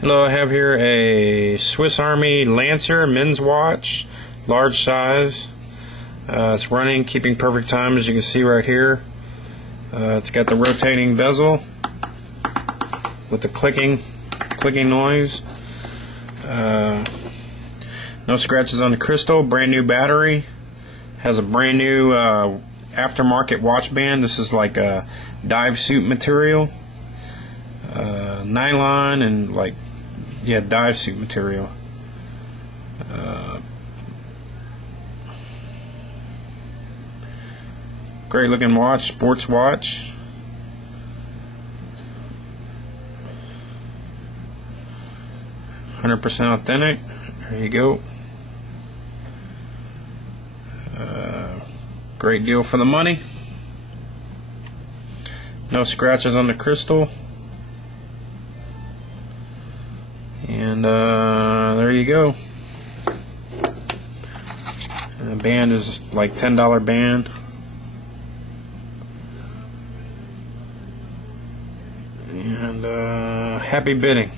Hello, I have here a Swiss Army Lancer men's watch, large size. It's running, keeping perfect time, as you can see right here. It's got the rotating bezel with the clicking noise. No scratches on the crystal. Brand new battery. Has a brand new aftermarket watch band. This is like a dive suit material. Nylon and dive suit material. Great looking watch, sports watch. %100% authentic. There you go. Great deal for the money. No scratches on the crystal. And there you go. The band is like $10 band. And happy bidding.